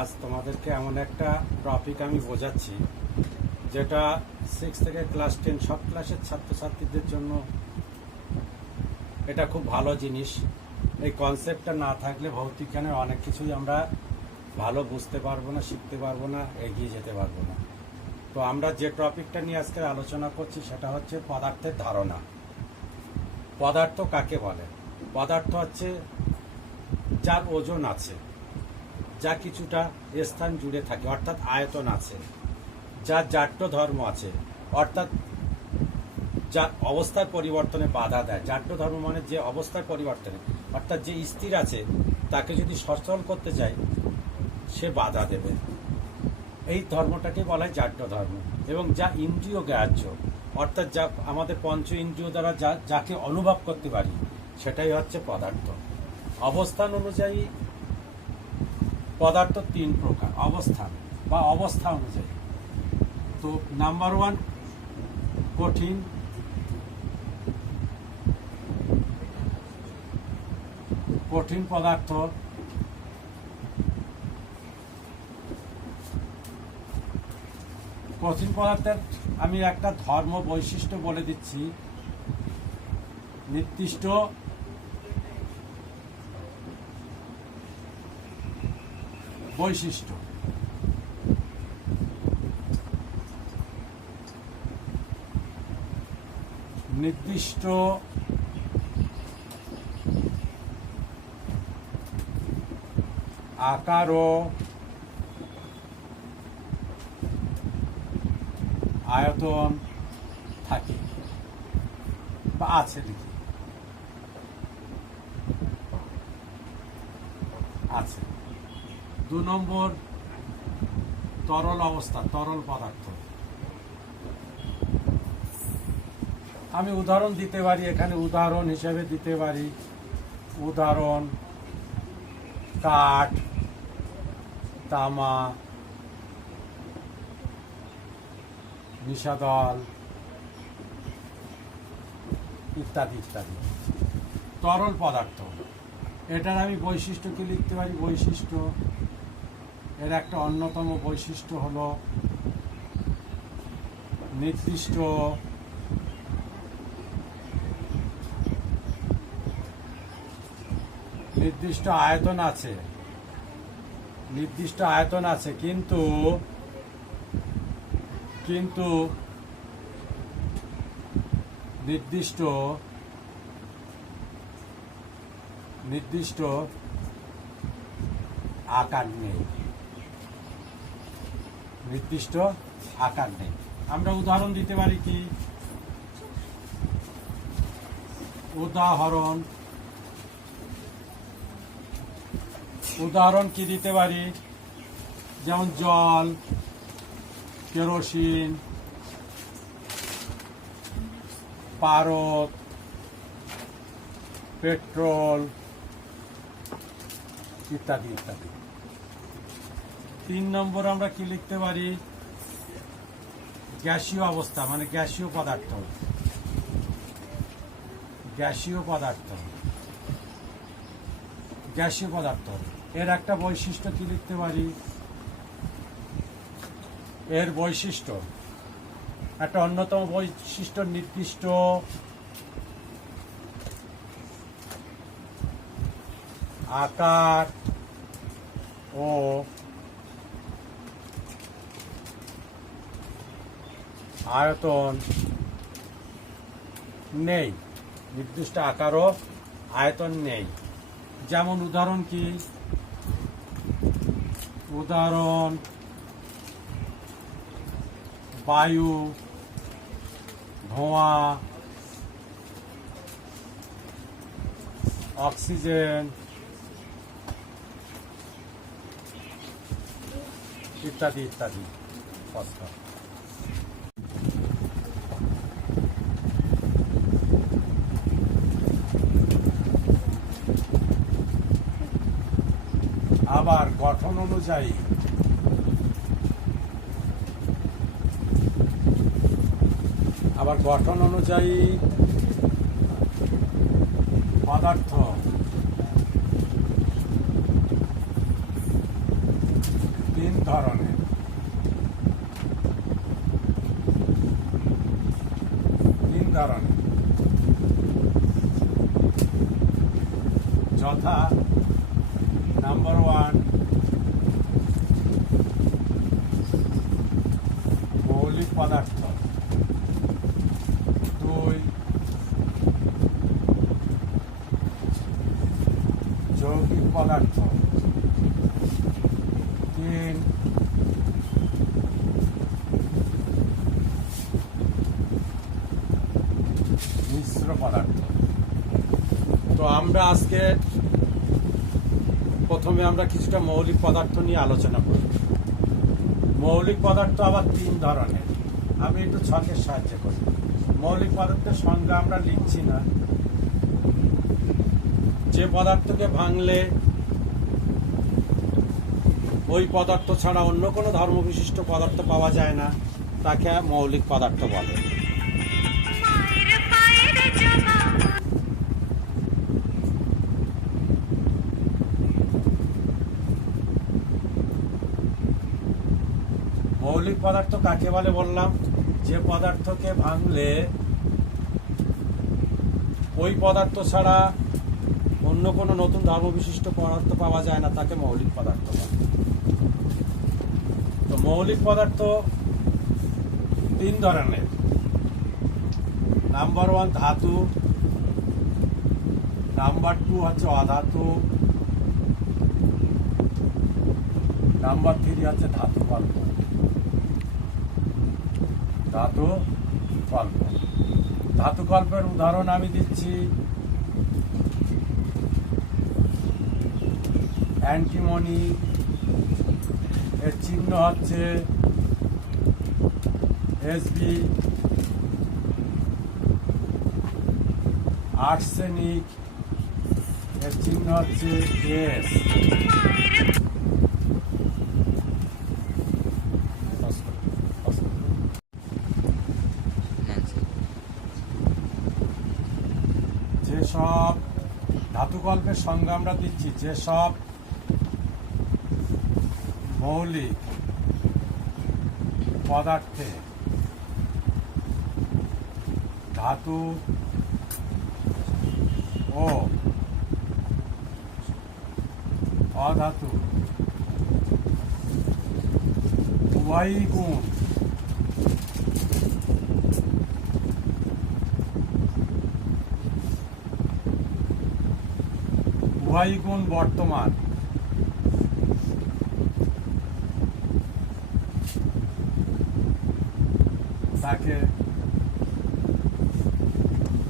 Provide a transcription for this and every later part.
আজ তোমাদেরকে এমন একটা টপিক আমি বোঝাচ্ছি, যেটা সিক্স থেকে ক্লাস টেন সব ক্লাসের ছাত্রছাত্রীদের জন্য এটা খুব ভালো জিনিস। এই কনসেপ্টটা না থাকলে ভৌতিক অনেক কিছুই আমরা ভালো বুঝতে পারব না, শিখতে পারব না, এগিয়ে যেতে পারব না। তো আমরা যে টপিকটা নিয়ে আজকে আলোচনা করছি, সেটা হচ্ছে পদার্থের ধারণা। পদার্থ কাকে বলে? পদার্থ হচ্ছে, যার ওজন আছে। যা কিছুটা স্থান জুড়ে থাকে, অর্থাৎ আয়তন আছে, যা জাট্য ধর্ম আছে, অর্থাৎ যা অবস্থার পরিবর্তনে বাধা দেয়। জাট্য ধর্ম মানে যে অবস্থার পরিবর্তনে, অর্থাৎ যে স্থির আছে, তাকে যদি সচল করতে চায়, সে বাধা দেবে। এই ধর্মটাকে বলা হয় জাট্য ধর্ম। এবং যা ইন্দ্রিয় গ্রাহ্য, অর্থাৎ যা আমাদের পঞ্চ ইন্দ্রিয় দ্বারা যা, যাকে অনুভব করতে পারি, সেটাই হচ্ছে পদার্থ। অবস্থান অনুযায়ী পদার্থ তিন প্রকার, অবস্থান বা অবস্থা অনুযায়ী। তো নাম্বার ওয়ান, কঠিন। কঠিন পদার্থ। কঠিন পদার্থের আমি একটা ধর্ম বৈশিষ্ট্য বলে দিচ্ছি। নির্দিষ্ট বৈশিষ্ট্য নির্দিষ্ট আকার ও আয়তন থাকে বা আছে লিখি আছে দু নম্বর তরল অবস্থা, তরল পদার্থ। আমি উদাহরণ দিতে পারি, এখানে উদাহরণ হিসেবে দিতে পারি। উদাহরণ, কাঠ, তামা বিষাদল ইত্যাদি ইত্যাদি। তরল পদার্থ। এটার আমি বৈশিষ্ট্য কি লিখতে পারি, বৈশিষ্ট্য এর একটা অন্যতম বৈশিষ্ট্য হল নির্দিষ্ট নির্দিষ্ট আয়তন আছে। নির্দিষ্ট আয়তন আছে, কিন্তু কিন্তু নির্দিষ্ট নির্দিষ্ট আকার নেই। নির্দিষ্ট আকার নেই। আমরা উদাহরণ দিতে পারি কি? উদাহরণ। উদাহরণ কি দিতে পারি? যেমন জল, কেরোসিন, পারদ, পেট্রোল ইত্যাদি ইত্যাদি। তিন নম্বর আমরা কি লিখতে পারি? গ্যাসীয় অবস্থা মানে গ্যাসীয় পদার্থ। গ্যাসীয় পদার্থ। গ্যাসীয় পদার্থ। এর একটা বৈশিষ্ট্য কি লিখতে পারি? এর বৈশিষ্ট্য। একটা অন্যতম বৈশিষ্ট্য নির্দিষ্ট। আকার ও আয়তন নেই, নির্দিষ্ট আকারও আয়তন নেই। যেমন উদাহরণ কি? উদাহরণ, বায়ু, ধোঁয়া, অক্সিজেন ইত্যাদি ইত্যাদি। কথা আবার গঠন অনুযায়ী। আবার গঠন অনুযায়ী পদার্থ তিন ধরনের তিন ধরনের যথা নাম্বার ওয়ান মৌলিক পদার্থ দুই যৌগিক পদার্থ। তিন। মিশ্র পদার্থ। তো আমরা আজকে প্রথমে আমরা কিছুটা মৌলিক পদার্থ নিয়ে আলোচনা করি। মৌলিক পদার্থ আবার তিন ধরনের। আমি একটু ছকের সাহায্য করি। মৌলিক পদার্থের সংজ্ঞা আমরা লিখছি না। যে পদার্থকে ভাঙলে ওই পদার্থ ছাড়া অন্য কোনো ধর্মবিশিষ্ট পদার্থ পাওয়া যায় না, তাকে মৌলিক পদার্থ বলে। মৌলিক পদার্থ কাকে বলে বললাম? যে পদার্থকে ভাঙলে ওই পদার্থ ছাড়া অন্য কোনো নতুন ধর্মবিশিষ্ট পদার্থ পাওয়া যায় না, তাকে মৌলিক পদার্থ বলে। তো মৌলিক পদার্থ তিন ধরনের। নাম্বার ওয়ান ধাতু, নাম্বার টু হচ্ছে অধাতু, নাম্বার থ্রি হচ্ছে ধাতু কল্প। ধাতু কল্প। ধাতু কল্পের উদাহরণ আমি দিচ্ছি অ্যান্টিমনি এর চিহ্ন হচ্ছে এসবি আর্সেনিক, এর চিহ্ন হচ্ছে এস যেসব ধাতুকল্পের সঙ্গে আমরা দিচ্ছি, যেসব মৌলিক পদার্থে ধাতু ও অধাতু উভয়ই গুণ। উভয়ই গুণ বর্তমান। তাকে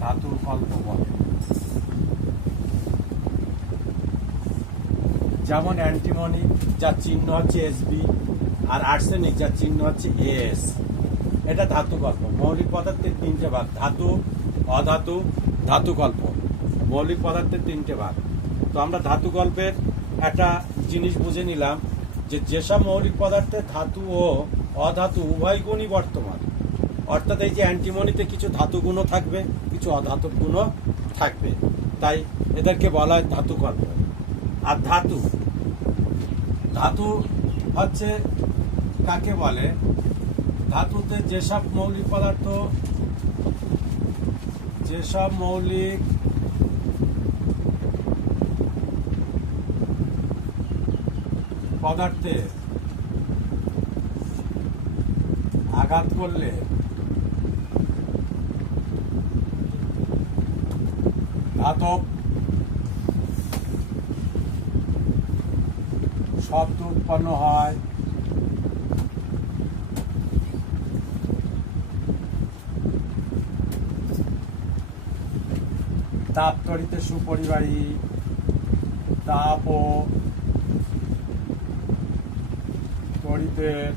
ধাতুর কল্প বলে। যেমন অ্যান্টিমনি, যার চিহ্ন হচ্ছে এসবি আর আর্সেনিক, যার চিহ্ন হচ্ছে এস। এটা ধাতু কল্প মৌলিক পদার্থের তিনটে ভাগ, ধাতু, অধাতু, ধাতু কল্প মৌলিক পদার্থের তিনটে ভাগ। তো আমরা ধাতু কল্পের একটা জিনিস বুঝে নিলাম যে যেসব মৌলিক পদার্থে ধাতু ও অধাতু উভয় গুণই বর্তমান অর্থাৎ এই যে অ্যান্টিমনিতে কিছু ধাতু গুণও থাকবে, কিছু অধাতু গুণও থাকবে। তাই এদেরকে বলা হয় ধাতু কল্প আর ধাতু ধাতু হচ্ছে কাকে বলে? ধাতুতে যেসব মৌলিক পদার্থ, যেসব মৌলিক পদার্থে আঘাত করলে ধাতব শব্দ উৎপন্ন হয়। তাপ তড়িতে সুপরিবাহী তাপ ও তড়িতের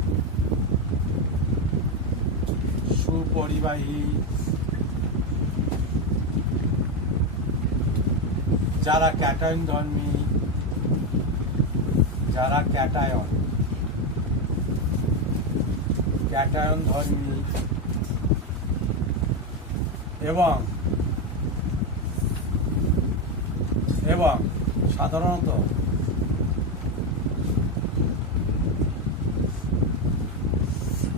সুপরিবাহী যারা ক্যাটায়ন ধর্মী, যারা ক্যাটায়ন ক্যাটায়ন ধর্মী এবং এবং সাধারণত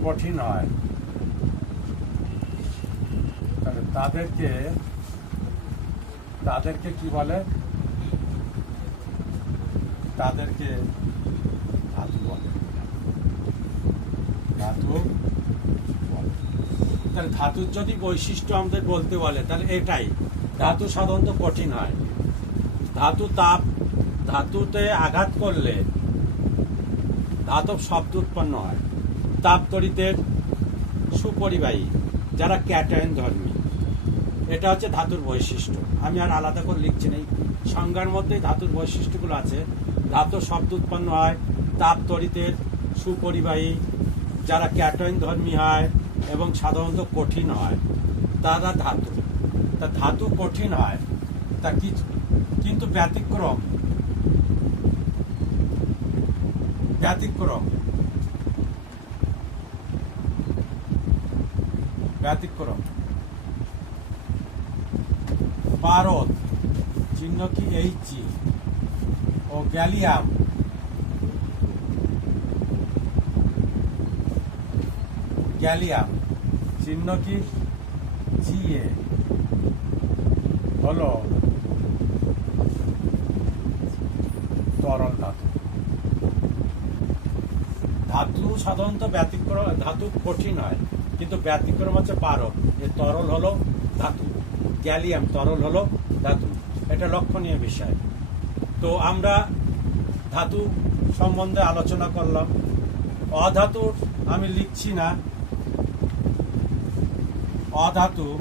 কঠিন হয়। তাদেরকে তাদেরকে কি বলে? তাদেরকে ধাতু বলে। ধাতু। তাহলে ধাতুর যদি বৈশিষ্ট্য আমাদের বলতে বলে, তাহলে এটাই। ধাতু সাধারণত কঠিন হয়। ধাতু তাপ, ধাতুতে আঘাত করলে ধাতব শব্দ উৎপন্ন হয়। তাপ তড়িতের সুপরিবাহী, যারা ক্যাটায়ন ধর্মী। এটা হচ্ছে ধাতুর বৈশিষ্ট্য। আমি আর আলাদা করে লিখছি নেই সংজ্ঞার মধ্যে ধাতুর বৈশিষ্ট্যগুলো আছে। ধাতু শব্দ উৎপন্ন হয়, তাপ তড়িতের সুপরিবাহী, যারা ক্যাটায়ন ধর্মী হয় এবং সাধারণত কঠিন হয়, তারা ধাতু। তা ধাতু কঠিন হয়, তা কিন্তু ব্যতিক্রম। ব্যতিক্রম। ব্যতিক্রম। পারদ। চিহ্ন কি এইচ ও গ্যালিয়াম গ্যালিয়াম চিহ্ন কি? জিএ হলো তরল ধাতু। ধাতু সাধারণত ব্যতিক্রম, ধাতু কঠিন হয়, কিন্তু ব্যতিক্রম হচ্ছে পারদ এ তরল হলো ধাতু। গ্যালিয়াম তরল হলো ধাতু। এটা লক্ষণীয় বিষয়। তো আমরা ধাতু সম্বন্ধে আলোচনা করলাম। অধাতুর আমি লিখছি না। অধাতু।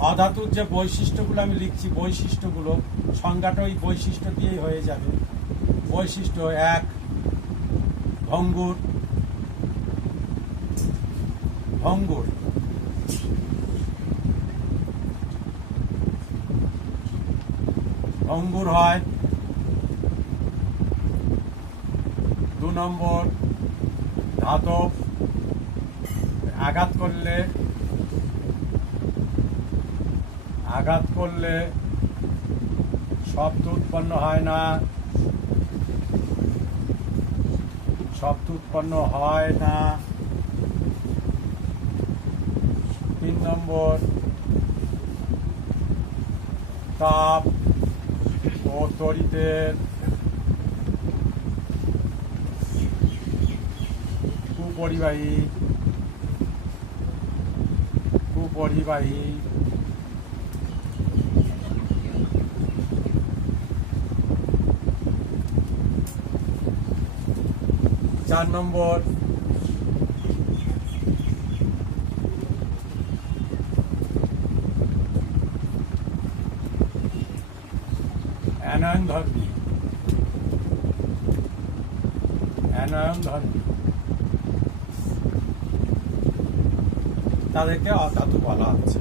অধাতুর যে বৈশিষ্ট্যগুলো আমি লিখছি, বৈশিষ্ট্যগুলো সংজ্ঞাটা ওই বৈশিষ্ট্য দিয়েই হয়ে যাবে। বৈশিষ্ট্য এক, ভঙ্গুর। ভঙ্গুর। ভঙ্গুর হয়। দু নম্বর, ধাতব আঘাত করলে আঘাত করলে শব্দ উৎপন্ন হয় না। শব্দ উৎপন্ন হয় না। তিন নম্বর, তাপ তড়িতের কুপরিবাহী কুপরিবাহী চার নম্বর অ্যানয়ন ধর্মী তাদেরকে অধাতু বলা হচ্ছে।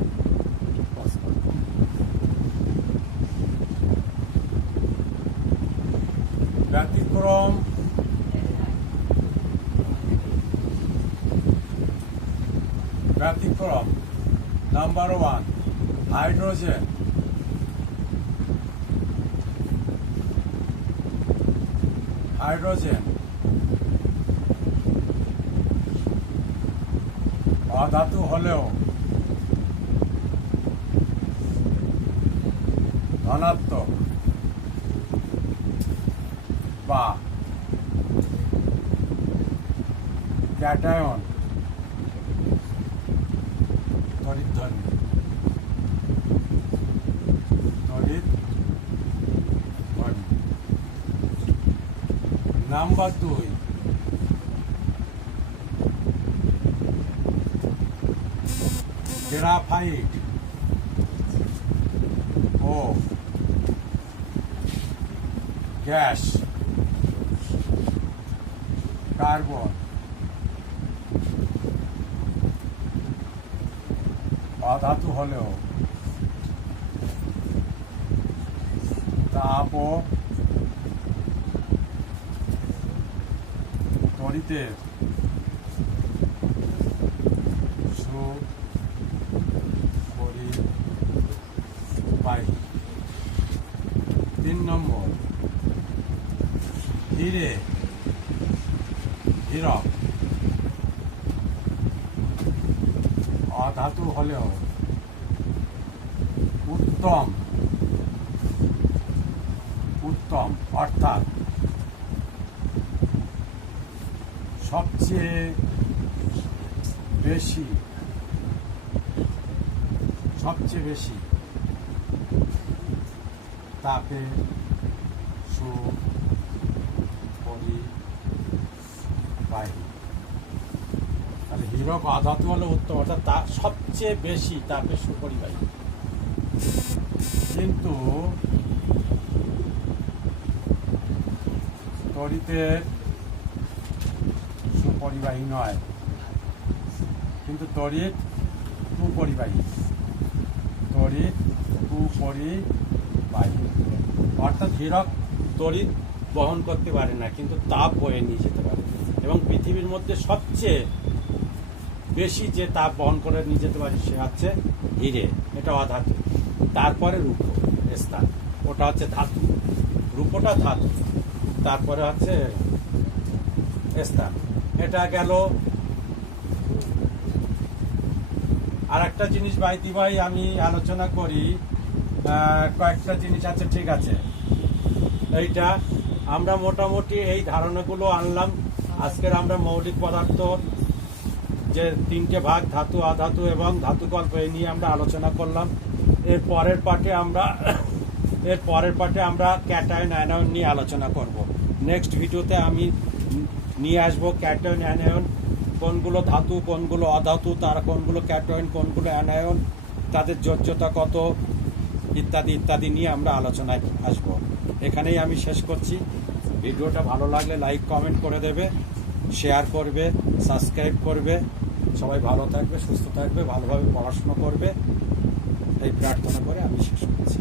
ব্যতিক্রম। ব্যতিক্রম। Number one hydrogen. হাইড্রোজেন। অধাতু হলেও ধনাত্মক বা ক্যাটায়ন তড়িৎ ধর্মী নাম্বার দুই গ্রাফাইট ও গ্যাস কার্বন অধাতু হলেও তাপ ও তড়িতের সু পরিবাহী তিন নম্বর। হিরে হীরক অধাতু হলেও উত্তম। উত্তম অর্থাৎ সবচেয়ে বেশি সবচেয়ে বেশি তাপে সুপরিবাহী তাহলে হীরক অধাতু হলো উত্তম অর্থাৎ তা সবচেয়ে বেশি তাপে সুপরিবাহী কিন্তু তড়িতের সুপরিবাহী নয়, কিন্তু তড়িৎ কুপরিবাহী তড়িৎ কুপরিবাহী অর্থাৎ হীরক তড়িৎ বহন করতে পারে না, কিন্তু তাপ বয়ে নিয়ে যেতে পারে। এবং পৃথিবীর মধ্যে সবচেয়ে বেশি যে তাপ বহন করে নিয়ে যেতে পারে সে হচ্ছে হিরে। এটা অধাতু। তারপরে রূপ স্থান। ওটা হচ্ছে ধাতু। রূপটা ধাতু। তারপরে হচ্ছে স্থান। এটা গেল। আর একটা জিনিস ভাই আমি আলোচনা করি। কয়েকটা জিনিস আছে, ঠিক আছে। এইটা আমরা মোটামুটি এই ধারণাগুলো আনলাম। আজকের আমরা মৌলিক পদার্থ যে তিনটে ভাগ, ধাতু, আধাতু এবং ধাতু গল্প এই নিয়ে আমরা আলোচনা করলাম। এর পরের পাঠে আমরা, এর পরের পাঠে আমরা ক্যাটায়ন অ্যানায়ন নিয়ে আলোচনা করব। নেক্সট ভিডিওতে আমি নিয়ে আসব ক্যাটায়ন অ্যানায়ন কোনগুলো ধাতু, কোনগুলো অধাতু তার কোনগুলো ক্যাটায়ন, কোনগুলো অ্যানায়ন তাদের যোগ্যতা কত ইত্যাদি ইত্যাদি নিয়ে আমরা আলোচনায় আসব। এখানেই আমি শেষ করছি। ভিডিওটা ভালো লাগলে লাইক কমেন্ট করে দেবে শেয়ার করবে সাবস্ক্রাইব করবে। সবাই ভালো থাকবে, সুস্থ থাকবে, ভালোভাবে পড়াশুনো করবে। এই প্রার্থনা করে আমি শেষ করছি।